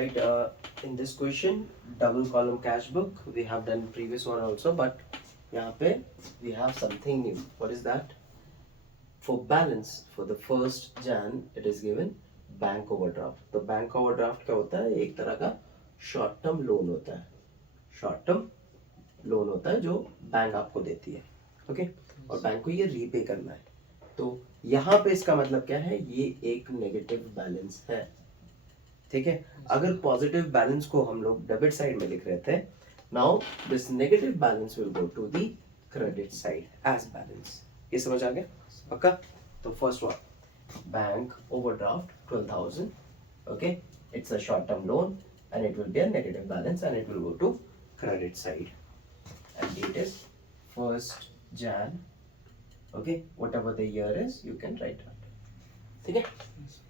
right, in this question, double column cash book. We have done previous one also, but यहाँ पे we have something new. What is that? For balance for the first Jan, it is given bank overdraft. तो bank overdraft क्या होता है? एक तरह का short term loan होता है. Short term लोन होता है जो बैंक आपको देती है. ओके, और बैंक को ये रीपे करना है. तो यहाँ पे इसका मतलब क्या है? ये एक नेगेटिव बैलेंस है. ठीक है, अगर पॉजिटिव बैलेंस को हम लोग डेबिट साइड में लिख रहे थे, now this negative balance will go to the credit side as balance. ये समझ आ गया? पक्का? तो first one, bank overdraft 12,000. Okay, it's a short term loan and it will be a negative balance and it will go to credit side, and date is 1st Jan. Okay, whatever the year is you can write that. ठीक है?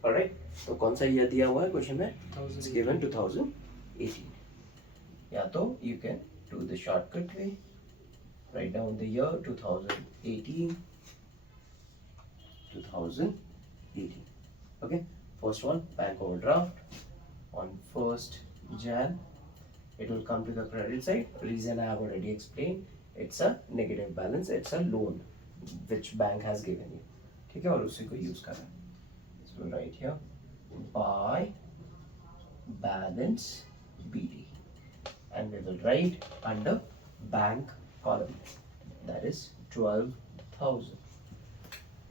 Alright, तो कौन सा year दिया हुआ है question में? It's given 2018. या तो you can do the shortcut way, write down the year 2018. Okay, first one, bank overdraft on 1st Jan. It will come to the credit side. Reason I have already explained. It's a negative balance. It's a loan which bank has given you. ठीक है, और उसी को use करना है. So right here, by balance BD, and we will write under bank column. That is 12,000.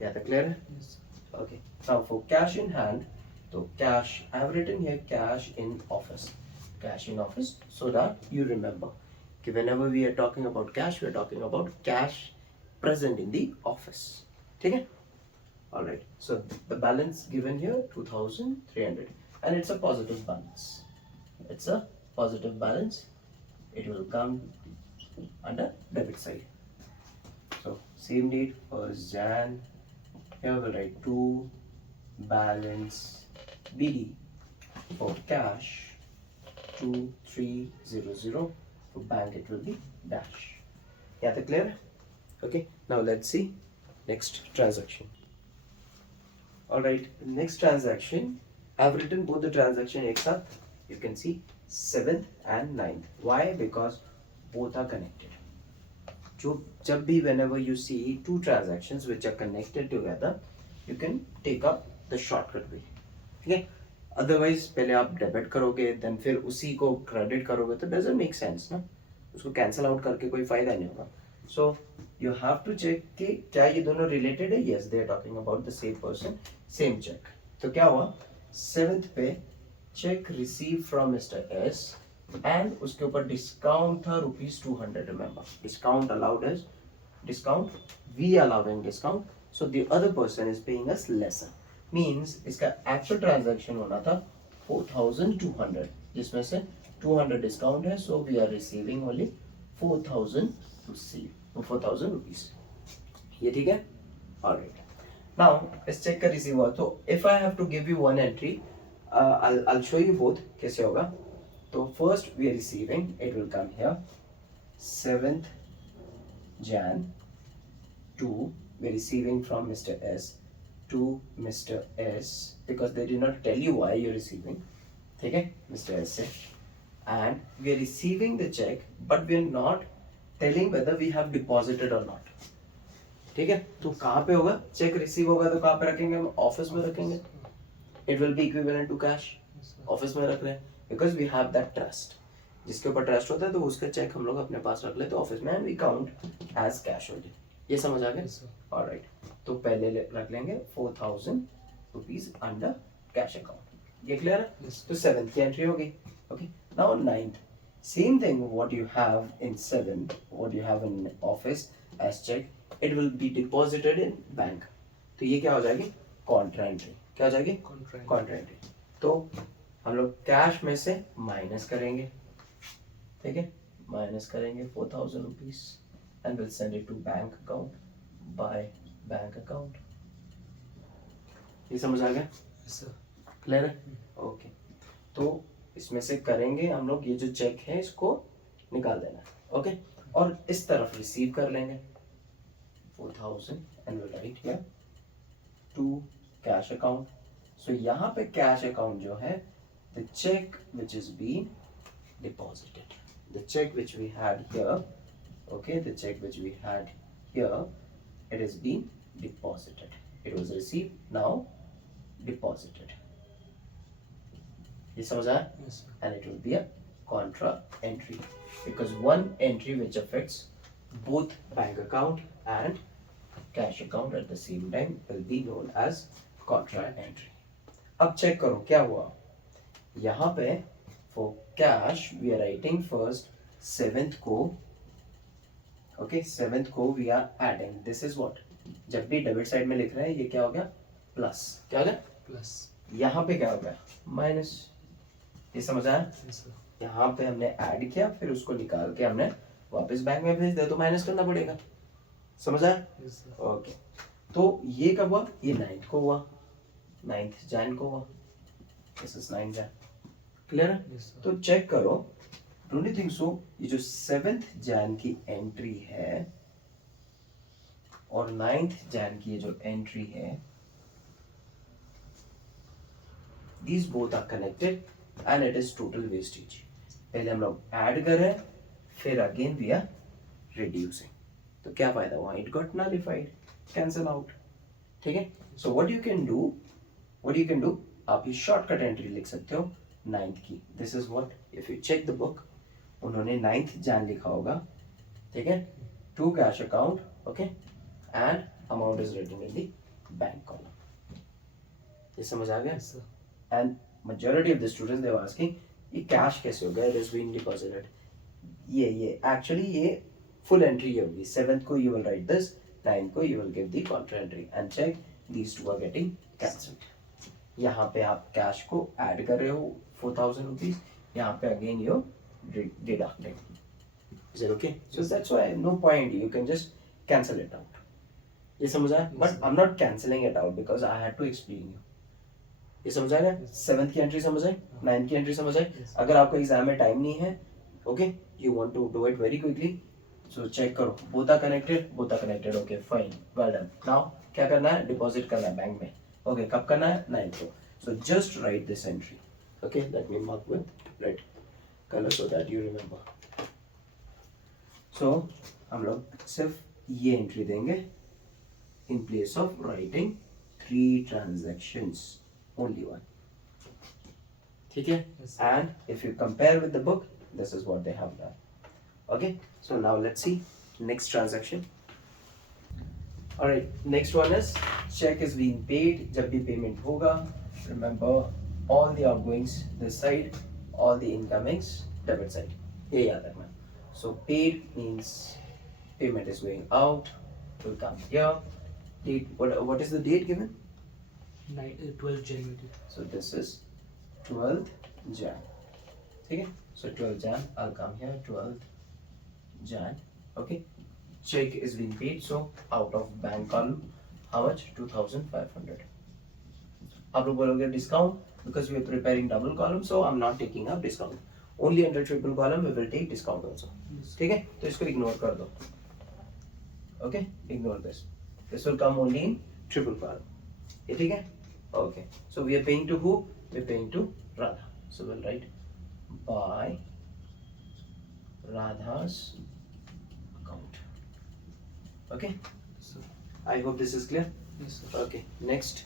Yeah, the clear? Yes. Okay. Now for cash in hand, so cash, I have written here cash in office. Cash in office, so that you remember कि whenever we are talking about cash, we are talking about cash present in the office. ठीक है? All right. So the balance given here 2,300, and it's a positive balance. It's a positive balance. It will come under debit side. So same date, 1st Jan. Here we'll write to balance BD for cash 2300. For bank it will be dash. Yeah, that clear? Okay, now let's see next transaction. Alright, next transaction, I've written both the transaction एक साथ. You can see 7th and 9th. Why? Because both are connected. जब भी whenever you see two transactions which are connected together, you can take up the shortcut way. ठीक है? Otherwise पहले आप debit करोगे then फिर उसी को क्रेडिट करोगे तो डजंट मेक सेंस ना, उसको कैंसिल आउट करके कोई फायदा नहीं होगा. So you have to check कि क्या ये दोनों रिलेटेड है. Yes, they are talking about the same person, same cheque. तो क्या हुआ, 7th पे cheque receive from mister S and उसके ऊपर डिस्काउंट था ₹200. Remember, discount allowed is discount, we allowing discount, so the other person is paying us lesser. Means इसका actual transaction होना था 4,200, जिसमें से 200 डिस्काउंट है, so we are receiving only 4,000 rupees. ये ठीक है? ऑलराइट. नाउ इस चेक का रिसीव हुआ, तो if I have to give you one entry, I'll show you both कैसे होगा. तो first we are receiving, it will come here 7th Jan to, we are receiving from Mr. S to Mr. S because they did not tell you why you're receiving. ठीक है, Mr. S से, and we are receiving the check but we are not telling whether we have deposited or not. ठीक है, तो कहाँ पे होगा check receive होगा, तो कहाँ पे रखेंगे हम? ऑफिस में रखेंगे. It will be equivalent to cash. Office में रख रहे हैं because we have that trust. जिसके ऊपर ट्रस्ट होता है तो उसका चेक हम लोग अपने पास रख लेते हैं ऑफिस में, and we count as cash only. ये समझ आ गया? ऑलराइट, तो पहले रख लेंगे 4,000 रुपीज अंडर कैश अकाउंट. ये क्लियर है? तो 7th की एंट्री होगी. Okay, now 9th, same thing. What you have in 7th, what you have in office as cheque, it will be deposited in bank. तो ये क्या हो जाएगी? Contra entry. क्या हो जाएगी? Contra entry. तो हम लोग कैश में से माइनस करेंगे. ठीक है, माइनस करेंगे 4,000 rupees and we'll send it to bank account by bank account. ये समझ आ गया? क्लियर है? ओके, तो इसमें से करेंगे हम लोग, ये जो चेक है इसको निकाल देना. ओके, और इस तरफ रिसीव कर लेंगे 4,000 and we'll write here to cash account. So यहाँ पे कैश अकाउंट जो है the check which is being deposited, the check which we had here, okay, the check which we had here, it is being deposited. It was received, now deposited. You समझ आया? Yes, sir. And it will be a contra entry because one entry which affects both bank account and cash account at the same time will be known as contra entry. अब check करो क्या हुआ यहाँ पे for cash we are writing first 7th को, okay, 7th को we are adding, this is what, जब भी डेबिट साइड में लिख रहे हैं ये क्या हो गया प्लस, क्या हो गया Plus. यहाँ पे क्या हो गया माइनस, ये समझ आया? Yes, sir. यहाँ पे हमने ऐड किया फिर उसको निकाल के हमने वापस बैंक में भेज दिया तो माइनस करना पड़ेगा, समझ आया? Yes, sir. ओके तो ये कब हुआ, ये 9th को हुआ, 9th जैन को हुआ, this is 9th Jain, clear है? Yes, sir. तो चेक करो, डोंट यू थिंक सो ये जो 7th जैन की एंट्री है और 9th जैन की ये जो एंट्री है, these both are connected and it is total wastage. पहले हम लोग ऐड कर रहे हैं फिर अगेन वी आर रिड्यूसिंग, तो क्या फायदा हुआ, it got nullified, cancel out, ठीक है? So what you can do, आप ये शॉर्टकट एंट्री लिख सकते हो 9th की, this is what, if you check the book उन्होंने 9th जैन लिखा होगा, ठीक है, to cash account, okay, and amount is written in the bank column, ये समझ आ गया? Yes, sir. And majority of the students they were asking ये कैश कैसे होगा, it is being deposited, ये actually ये full entry ये होगी, 7th को you will write this, 9th को you will give the contra entry and check these two are getting cancelled. यहाँ पे आप कैश को ऐड कर रहे हो 4,000 rupees, यहाँ पे again you deducting, is it okay? So that's why no point, you can just cancel it out, ये समझ आया? But I'm not cancelling it out because I had to explain you, ये समझ आएगा? 7th की entry समझ आई, 9th की entry समझ आई? अगर आपको एग्जाम में टाइम नहीं है, okay, you want to do it very quickly, so check करो, both are connected, okay, fine, well done. Now क्या करना है, डिपॉजिट करना है बैंक में, ओके, कब करना है, 9th को, so just write this entry, okay, let me mark with red colour so that you remember. So हम लोग सिर्फ ये एंट्री देंगे in place of writing 3 transactions, only one, ठीक है? Yes. And if you compare with the book, this is what they have done. Okay, so now let's see next transaction. All right, next one is check is being paid. जब भी payment होगा, remember all the outgoings this side, all the incomings debit side. ये याद रखना. So paid means payment is going out, will come here. Date, what is the date given? 12th January. So this is 12th Jan. ठीक है? So 12th Jan, I'll come here 12th Jan. Okay? Check is being paid. So out of bank column, how much? 2,500. आप लोग बोलोगे discount because we are preparing double column, so I'm not taking up discount. Only under triple column we will take discount also. Yes. ठीक है? तो इसको ignore कर दो. Okay? Ignore this. This will come only in triple column. ये ठीक है? Okay. So we are paying to who? We are paying to Radha. So we'll write by Radha's account. Okay? Sir. I hope this is clear. Yes, sir. Okay. Next.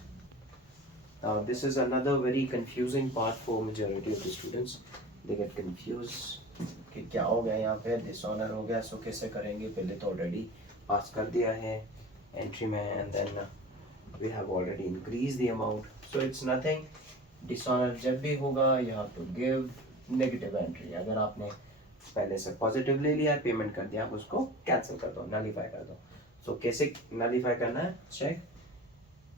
Now this is another very confusing part for majority of the students. They get confused कि क्या हो गया यहाँ पे, dishonour हो गया, सो कैसे करेंगे, पहले तो ऑलरेडी पास कर दिया है एंट्री में and then we have already increase the amount, so it's nothing. Dishonour जब भी होगा you have to give negative entry. अगर आपने पहले से पॉजिटिव ले लिया, पेमेंट कर दिया, आप उसको कैंसिल कर दो, नलीफाई कर दो. सो कैसे नलीफाई करना है, check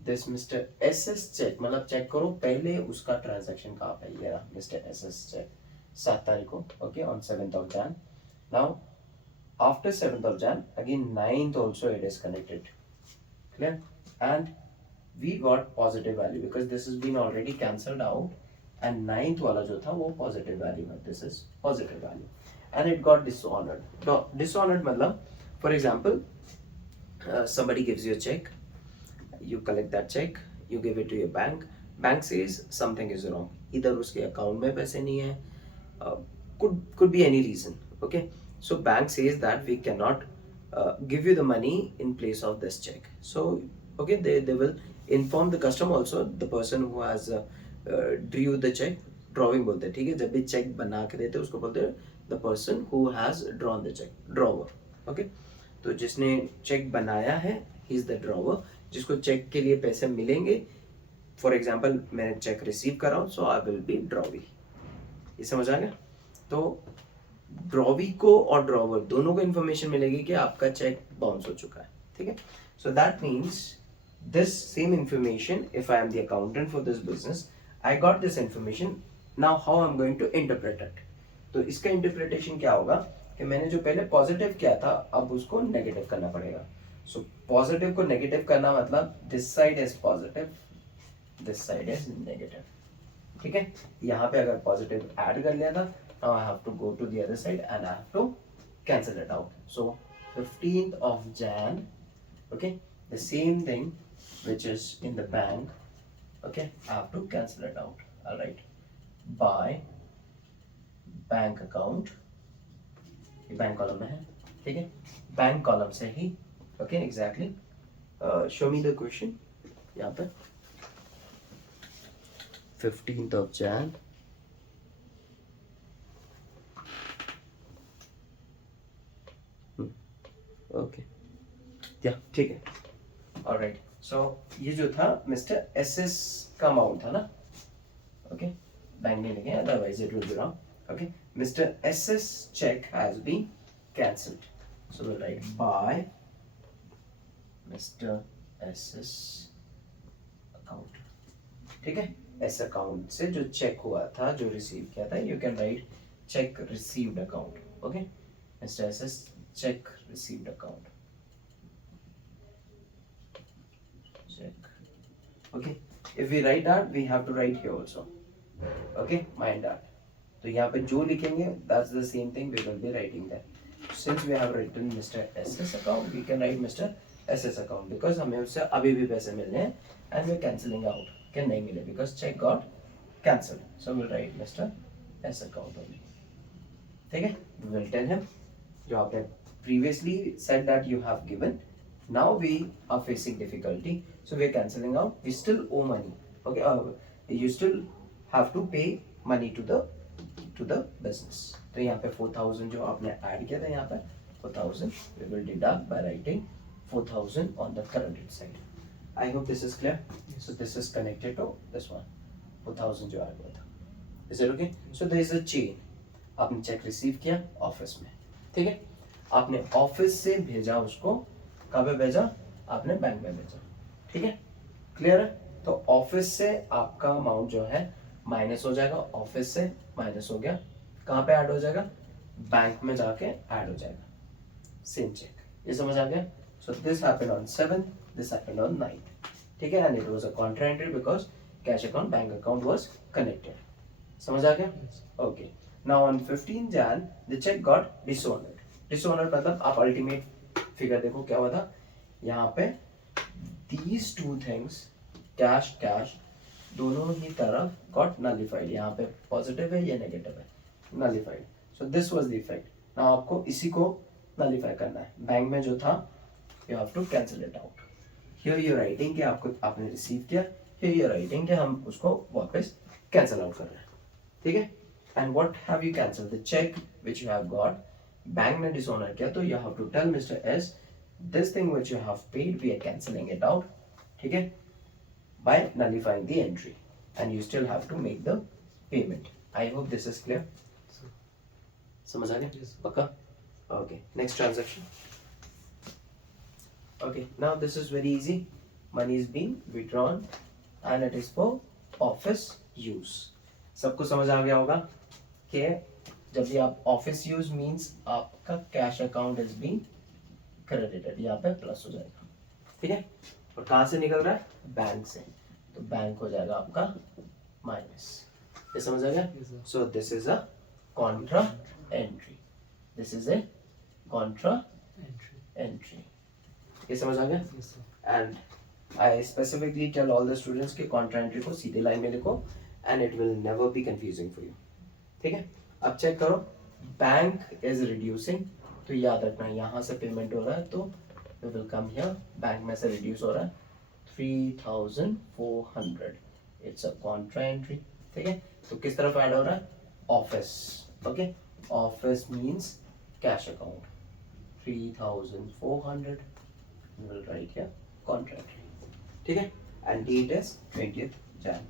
this mister S S cheque, मतलब चेक करो पहले उसका ट्रांजैक्शन कहाँ पे, ये रहा मिस्टर एस एस चेक 7 तारीख को, okay, on 7th of Jan. Now after 7th of Jan, again 9th also it is connected, clear, and we got positive value because this has been already cancelled out and 9th वाला जो था वो positive value है, this is positive value and it got dishonored. Dishonored मतलब for example somebody gives you a check, you collect that check, you give it to your bank, bank says something is wrong, इधर उसके account में पैसे नहीं है, could be any reason. Okay, so bank says that we cannot give you the money in place of this check. So okay, they will inform the customer also, the person who has drew the check. Drawing बोलते हैं, ठीक है, जब भी check बना के देते हैं उसको बोलते हैं the person who has drawn the cheque, drawer. Okay, तो जिसने चेक बनाया है ही इज द ड्रॉवर, जिसको चेक के लिए पैसे मिलेंगे. फॉर एग्जाम्पल मैंने चेक रिसीव करा हूँ, so I will be drawee. ये समझ आ गया. तो ड्रॉवी को और ड्रॉवर दोनों को इन्फॉर्मेशन मिलेगी कि आपका चेक बाउंस हो चुका है. ठीक है, so that means this same information, if I am the accountant for this business, I got this information. Now how I am going to interpret it. तो इसका इंटरप्रिटेशन क्या होगा कि मैंने जो पहले पॉजिटिव किया था अब उसको नेगेटिव करना पड़ेगा. सो पॉजिटिव को नेगेटिव करना मतलब this side is positive, this side is negative. ठीक है, यहाँ पे अगर पॉजिटिव ऐड कर लिया था, now I have to go to the other side and I have to cancel it out. सो 15th of Jan, okay, the same thing which is in the bank, okay, I have to cancel it out. All right, by bank account, ये bank column में है. ठीक है, bank column से ही. Okay, exactly. Show me the question. यहाँ पे 15th of Jan, okay, या ठीक है. ऑलराइट, सो ये जो था मिस्टर एसएस का अमाउंट था ना. ओके, बैंक नहीं लिखे, otherwise it will be wrong. Okay, Mr. S's check has been cancelled. So we'll write by Mr. S's account. ठीक है, S account से जो चेक हुआ था, जो रिसीव किया था, you can write check received account. Okay, Mr. S's check received account. Check. Okay, if we write that, we have to write here also. Okay, mind that. तो यहाँ पे जो लिखेंगे that's the same thing we will be writing there. Since we have written Mr. SS account, we can write Mr. SS account because हमें उससे अभी भी पैसे मिलने हैं and we are cancelling out. क्या नहीं मिले because check got cancelled. So we'll write Mr. S account only. ठीक है, we will tell him जो आपने previously said that you have given. Now we are facing difficulty, so we are cancelling out. We still owe money. Okay, you still have to pay money to the business. तो यहाँ पे 4,000 जो आपने add किया था, यहाँ पे 4,000 we will deduct by writing 4,000 on the credited side. I hope this is clear. So this is connected to this one, 4,000 जो ऐड हुआ था. Is it okay? So there is a chain. आपने check receive किया office में, ठीक है, आपने office से भेजा उसको, कहाँ पे भेजा, आपने बैंक में भेजा. ठीक है, क्लियर है. तो ऑफिस से आपका अमाउंट जो है माइनस हो जाएगा, ऑफिस से माइनस हो गया, कहाँ पे ऐड हो जाएगा, बैंक में जाके ऐड हो जाएगा, सेम चेक. ये समझ आ गया. So this happened on 7th, this happened on 9th. ठीक है, and it was a contra entry because cash account bank account was connected. समझ आ गया. Okay, now on 15 Jan the cheque got dishonoured. Dishonoured मतलब आप ultimate figure देखो क्या हुआ था यहाँ पे. These two things, cash cash दोनों ही तरफ गॉट नलिफाइड. यहाँ पे पॉजिटिव है या नेगेटिव है, nullified. So this was the effect. Now आपको इसी को नलिफाई करना है. बैंक में जो था you have to cancel it out. Here you writing कि आपको आपने रिसीव किया, हियर यू राइटिंग कि हम उसको वापस कैंसिल आउट कर रहे हैं. ठीक है, and what have you cancel, the cheque which you have got. Bank ने डिसऑनर किया तो you have to tell mister S this thing which you have paid we are cancelling it out. ठीक है, by nullifying the entry, and you still have to make the payment. I hope this is clear. समझ आ गया? Yes. पक्का? Okay. Next transaction. Okay. Now this is very easy. Money is being withdrawn, and it is for office use. सबको समझ आ गया होगा कि जब भी आप ऑफिस यूज मींस आपका cash account is being credited, यहाँ पे प्लस हो जाएगा. ठीक है, और कहाँ से निकल रहा है, बैंक से, तो बैंक हो जाएगा आपका माइनस. ये समझ आ गया. So this is a contra entry, this is a contra entry. ये समझ आ गया. And I specifically tell all the students कि कॉन्ट्रा एंट्री को सीधे लाइन में लिखो and it will never be confusing for you. ठीक है, अब चेक करो, बैंक इज रिड्यूसिंग, तो याद रखना यहाँ से पेमेंट हो रहा है तो we will come here, bank में से रिड्यूस हो रहा है 3400, इट्स अ कॉन्ट्रा एंट्री. ठीक है, तो किस तरफ ऐड हो रहा है, office. Okay, office means cash account 3400, we will write here contra entry. ठीक है, and date is 20th Jan,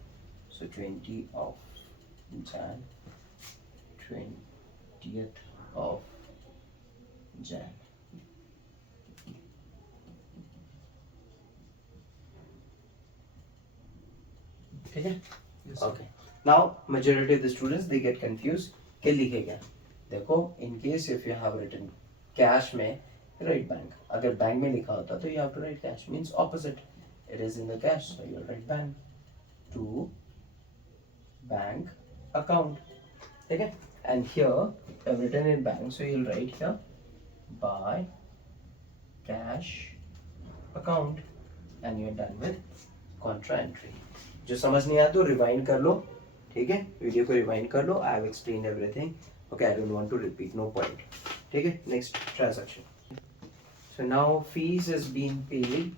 so 20 of Jan, 20th of Jan. ठीक है, Yes. Okay. Now majority of the students they get confuse कि लिखे क्या. देखो, in case if you have written cash में, right bank. अगर बैंक में लिखा होता तो you have to write cash, means opposite, it is in the cash, so you write bank to bank account. ठीक है, and here I've written in bank, so you'll write here by cash account, and you're done with contra entry. जो समझ नहीं आया तो rewind कर लो. ठीक है, वीडियो को रिवाइंड कर लो. I have explained everything. Okay, I don't want to repeat, no point. ठीक है, next transaction. So now fees is being paid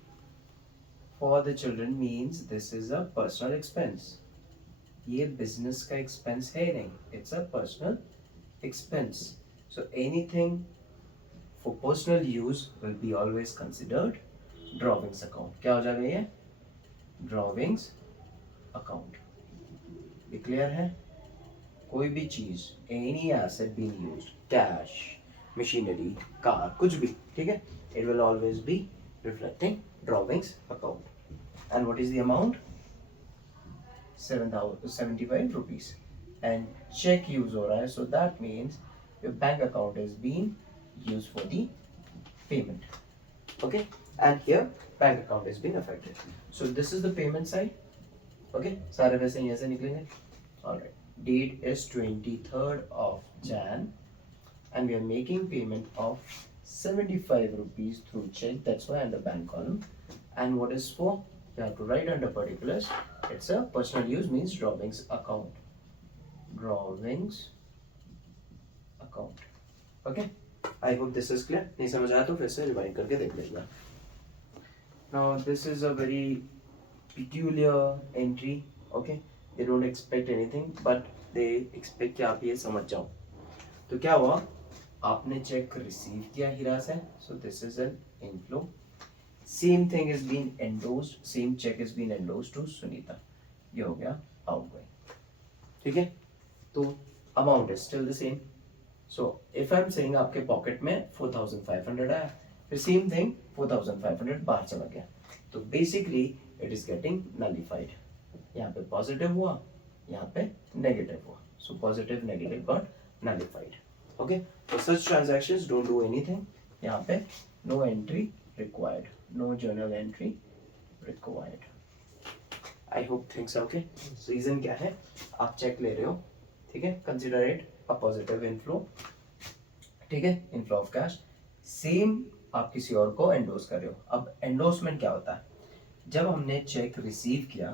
for the children, means this is a personal expense. ये business का expense है नहीं, it's a personal expense. So anything for personal use will be always considered drawings account. क्या हो जाएगा ये, drawings account. ये clear है. कोई भी चीज, any asset being used, cash, machinery, car, कुछ भी, ठीक है, it will always be reflecting drawings account. And what is the amount? 75 rupees. And check use हो रहा है, so that means your bank account is being used for the payment. Okay, and here bank account is being affected. So this is the payment side. Okay, सारे पैसे यहाँ से निकलेंगे. Alright, date is 23rd of Jan, and we are making payment of 75 rupees through check. That's why under bank column. And what is for? You have to write under particulars. It's a personal use, means drawings account. Drawings account. Okay, I hope this is clear. नहीं समझ आया तो फिर से rewind करके देख लेना. Now this is a very peculiar entry. Okay, they don't expect anything, but they expect कि आप ये समझ जाओ. तो क्या हुआ, आपने चेक रिसीव किया हीरा से, so this is an inflow. Same thing is being endorsed, same check is being endorsed to Sunita. ये हो गया outgoing. ठीक है, तो amount is still the same. So if I am saying आपके पॉकेट में 4500 आया, फिर सेम थिंग 4500 बाहर चला गया, तो basically it is getting nullified. यहाँ पे पॉजिटिव हुआ, यहाँ पे नेगेटिव हुआ, so positive negative got nullified. Okay, for such transactions don't do anything. यहाँ पे no entry required, no journal entry required. I hope things okay. Reason क्या है, आप चेक ले रहे हो, ठीक है, consider it a positive inflow. ठीक है, इनफ्लो ऑफ कैश. सेम आप किसी और को एंडोर्स कर रहे हो. अब एंडोर्समेंट क्या होता है, जब हमने चेक रिसीव किया,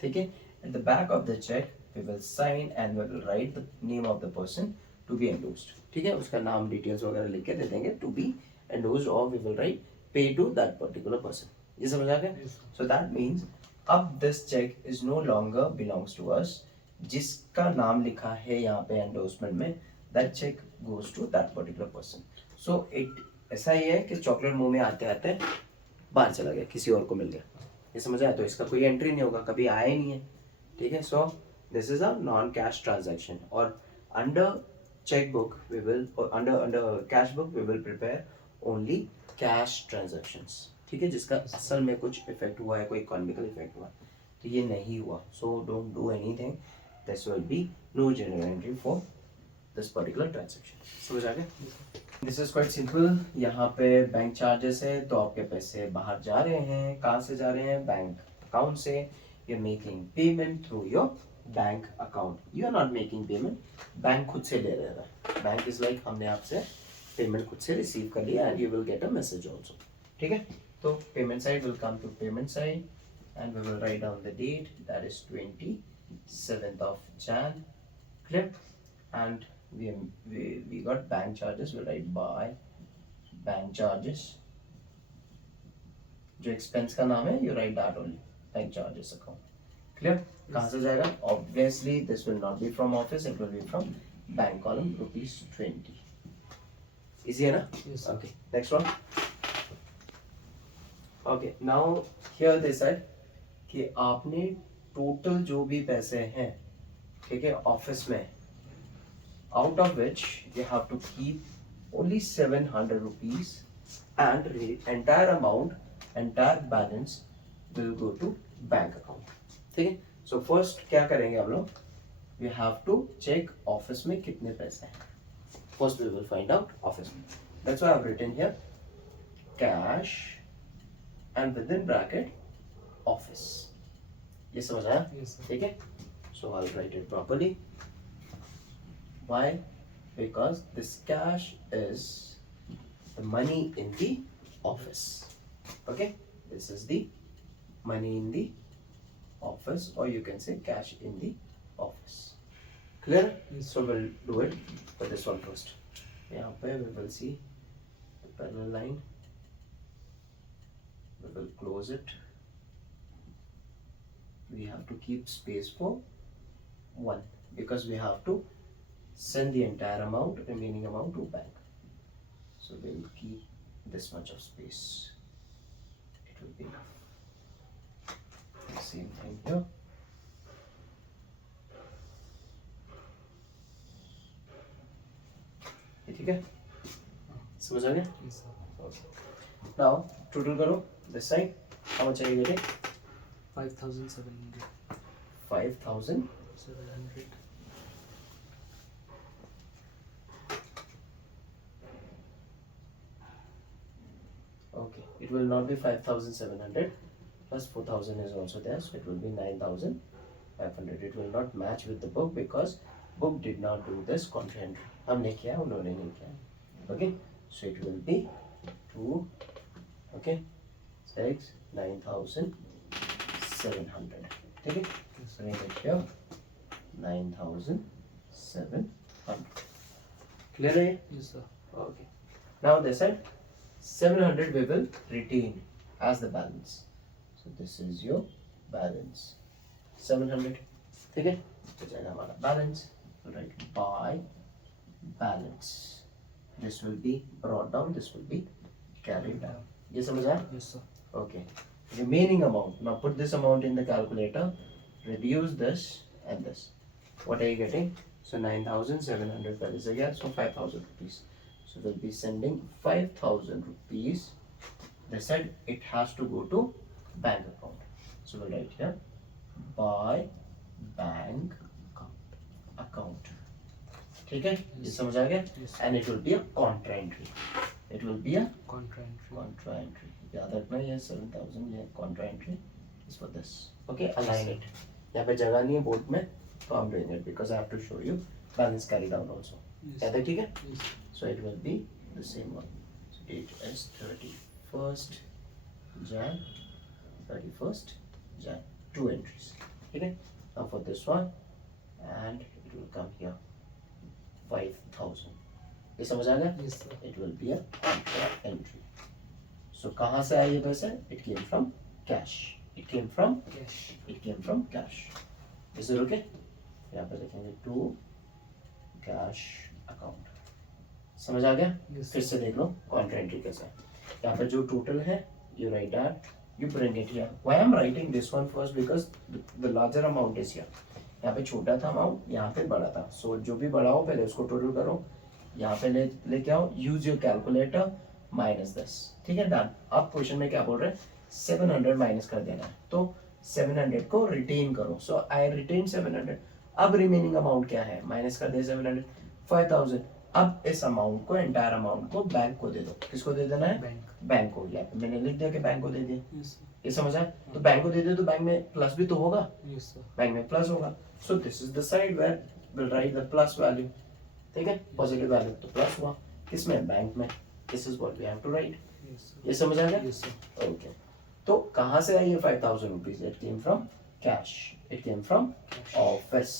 ठीक है, at the back of the cheque we will sign and we will write the name of the person to be endorsed. ठीक है, उसका नाम डिटेल्स वगैरह लिख के दे देंगे, टू बी एंडोर्स्ड, और we will write pay to that particular person. ये समझ आ गया. सो दैट मीन्स अब this cheque is no longer belongs to us. जिसका नाम लिखा है यहाँ पे एंडोर्समेंट में, that cheque goes to that particular person. So it ऐसा ही है कि चॉकलेट मुंह में आते आते बाहर चला गया, किसी और को मिल गया. ये समझ आया, तो इसका कोई एंट्री नहीं होगा, कभी आया ही नहीं है. ठीक है, so this is a non cash transaction. और under cheque book we will, under cash book we will prepare only cash transactions. ठीक है, जिसका असल में कुछ इफेक्ट हुआ है, कोई इकोनॉमिकल इफेक्ट हुआ है, तो ये नहीं हुआ. So don't do anything. This will be no general entry for this particular transaction. समझ आ गया? This is quite simple. यहाँ पे बैंक चार्जेस है, तो आपके पैसे बाहर जा रहे हैं. कहाँ से जा रहे हैं, बैंक अकाउंट से. You're making payment through your bank account. You are not making payment. Bank खुद से ले रहा है. बैंक is like हमने आपसे पेमेंट खुद से रिसीव कर लिया, and you will get a message also. ठीक है, तो payment side will come to payment side, and we will write down the date, that is 20 7th of Jan. Clear? And we got bank charges. We'll write by bank charges. जो expense का नाम है you write that only, bank charges account. Clear? कहाँ से जाएगा? Obviously this will not be from office, it will be from bank column, ₹20. Easy है ना? Yes. Okay, next one. Okay, now here they said कि आपने total जो भी पैसे हैं, ठीक है, ऑफिस में, out of which you have to keep only 700 rupees and entire amount, entire balance will go to bank account. ठीक है, so first क्या करेंगे हम लोग? We have to check office में कितने पैसे हैं. First we will find out office. That's why I've written here cash and within bracket office. ये समझ आया? Yes, sir. ठीक है, so I'll write it properly. Why? Because this cash is the money in the office. Okay, this is the money in the office, or you can say cash in the office. Clear? Yes. So we'll do it for this one first. यहाँ पे we will see the parallel line. We will close it. We have to keep space for 1 because we have to send the entire amount, remaining amount to bank. So we will keep this much of space. It will be enough. Same thing here. ये ठीक है? समझ आ गया? Yes, sir. Okay. Now total करो this side. How much are you getting? 5,700. 5,000. 700. Okay, it will not be 5,700 plus 4,000 is also there, so it will be 9,500. It will not match with the book because book did not do this contra entry. हमने किया, उन्होंने नहीं किया. Okay, so it will be 2, okay, 6, 9,700. ठीक है? So write it here, 9,700. Clear है ये? Yes, sir. Okay. Now they said 700 we will retain as the balance. So this is your balance. 700. ठीक है? तो जाएगा हमारा balance. So write by balance. This will be brought down. This will be carried down. ये समझ आया? Yes, sir. Okay. Remaining amount. Now put this amount in the calculator. Reduce this and this. What are you getting? So 9,700 पहले से गया. So 5,000 rupees. So we'll be sending 5,000 rupees. They said it has to go to bank account. So we'll write here by bank account. ठीक है? ये समझ आ गया? Yes. And it will be a contra entry. It will be a Contra entry. contra entry. याद रखना ये 7,000 ये contra entry is for this. Okay, align it. यहाँ पे जगह नहीं है बोर्ड में, तो I'm doing it because I have to show you balance carry down also. Yes. याद है? ठीक है? Yes. So it will be the same one. So date is 31st Jan, 31st Jan. 2 entries. Okay. Now for this one, and it will come here 5,000. ये समझ आ गया? Yes, sir. It will be a contra entry. So कहाँ से आया ये पैसे? It came from cash. It came from Cash. cash. Is it okay? यहाँ पे लिखेंगे to cash account. समझ आ गया? Yes, फिर sir. से देख लो कॉन्ट्रा एंट्री कैसा है. यहाँ पे जो टोटल है you write that, you bring it here. Why I'm writing this one first because the larger amount is here. यहाँ पे छोटा था अमाउंट, यहाँ पे बड़ा था. So जो भी बड़ा हो पहले उसको टोटल करो, यहाँ पे लेके आओ, use your calculator, minus this. ठीक है? डन. अब क्वेश्चन में क्या बोल रहे हैं? 700 माइनस कर देना है, तो 700 को रिटेन करो. सो आई रिटेन 700. अब रिमेनिंग अमाउंट क्या है? माइनस कर दे 700, 5,000. अब इस अमाउंट को, एंटायर अमाउंट को बैंक को दे दो. किसको दे देना है? Bank. बैंक को. या मैंने लिख दिया कि बैंक को दे दिया. Yes, sir. ये समझ आया? तो बैंक को दे दे तो बैंक में प्लस भी तो होगा. Yes, sir. बैंक में प्लस होगा. So this is the side where will write the plus value. ठीक है? पॉजिटिव वैल्यू तो प्लस हुआ. किसमें? बैंक में. This is what we have to write. Yes, sir. ये समझ आ गया? Yes, sir. ओके. तो कहाँ से आई ये 5,000 rupees? It came from cash. It came from Cash. office.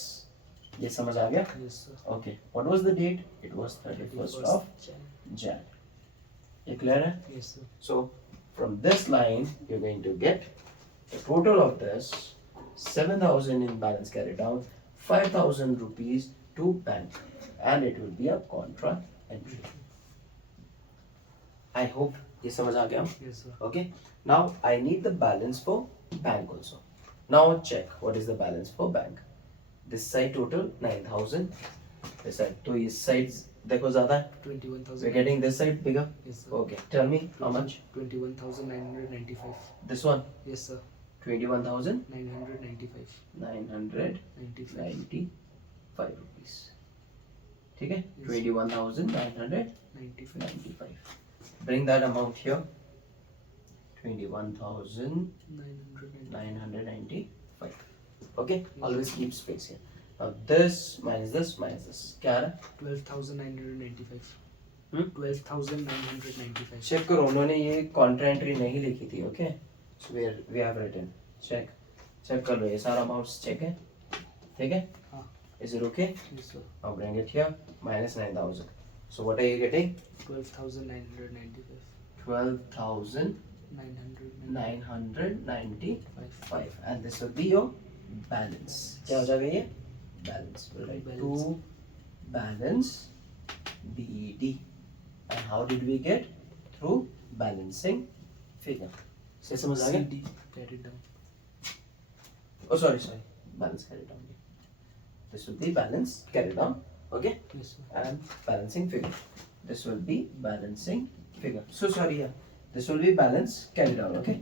ये समझ आ गया? Yes, sir. Okay. What was the date? It was 31st of Jan. Jan. ये clear है? Yes, sir. So from this line, you're going to get the total of this 7,000 in balance carried down, 5,000 rupees to bank, and it will be a contra entry. I hope ये समझ आ गया. Yes, sir. Okay. Now I need the balance for bank also. Now check what is the balance for bank. This side total 9,000. This side तो इस side देखो ज़्यादा है. 21,000. We're getting this side bigger. Yes, sir. Okay. Tell me how much. 21,995. This one Yes, sir. 21,995 995. rupees. ठीक है? Yes. 21,995. 95. Bring that amount here. 21,995. 995. Okay? Always keep space here. Now this minus this minus this. क्या आ रहा है? 12,995. 12,995. Check करो उन्होंने ये Contra entry नहीं लिखी थी. Okay so we have written. Check कर लो ये सारा अमाउंट्स चेक है. ठीक है? हाँ. Is it okay? Yes, sir. Now bring it here. Minus 9,000. So what are you getting? 12,995. 12,995. And this will be your balance. क्या हो जाएगा ये? Balance. We'll write to balance BD. And how did we get? Through balancing figure. से समझ आ गया? CD carried down. Oh sorry. Balance carried down. This will be balance carried down. Okay? Yes, sir. And balancing figure. This will be balancing figure. So sorry, yeah. This will be balance carried down. Okay?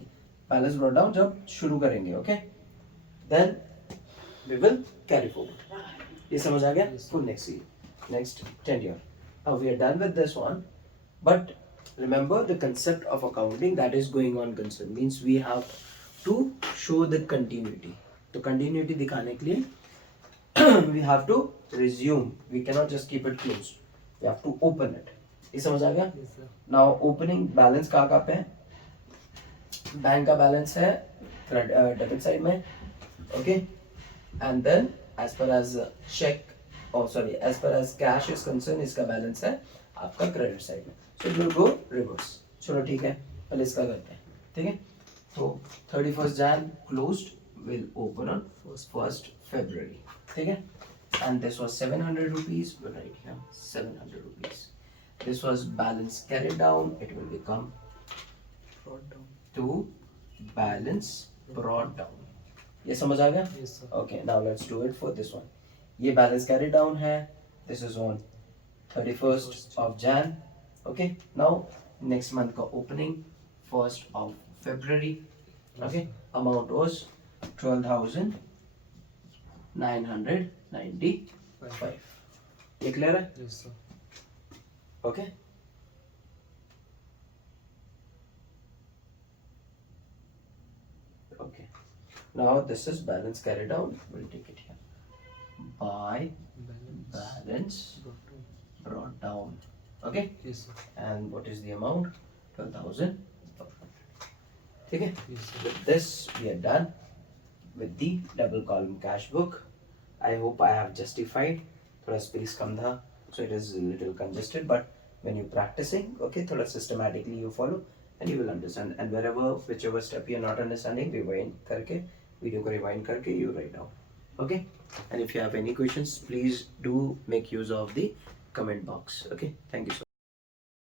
Balance brought down जब शुरू करेंगे. Okay? Then we will carry forward. ये समझ आ गया? Yes, sir. For next year, next 10 year. Now we are done with this one, but remember the concept of accounting that is going on concern means we have to show the continuity. तो continuity दिखाने के लिए we have to resume. We cannot just keep it closed. We have to open it. ये समझ आ गया? Yes, sir. Now opening balance कहाँ पे है? बैंक का balance है debit side में. Okay? And then as far as as far as cash is concerned, इसका balance है आपका credit side में. So it will go reverse. चलो ठीक है. पहले इसका करते हैं. ठीक है? तो 31st Jan closed will open on 1st February. ठीक है? And this was 700 rupees. We'll write here 700 rupees. This was balance carried down. It will become Brought down. to balance brought down. ये समझ आ गया? Yes, sir. Okay, now let's do it for this one. ये balance carried down है. This is on 31st of Jan. Okay, now next month का opening 1st of February. Okay, amount was 12,995. ये clear है? Yes, sir. Okay. Okay. Now this is balance carried down. We'll take it here. By balance Brought down. brought down. Okay. Yes, sir. And what is the amount? 12,500. ठीक है? Yes, sir. With this we are done with the double column cash book. I hope I have justified. थोड़ा space कम था, so it is a little congested. But when you're practicing, okay, थोड़ा systematically you follow and you will understand. And wherever, whichever step you're not understanding, rewind करके, video को rewind करके you write down. Okay? And if you have any questions, please do make use of the comment box. Okay? Thank you so much.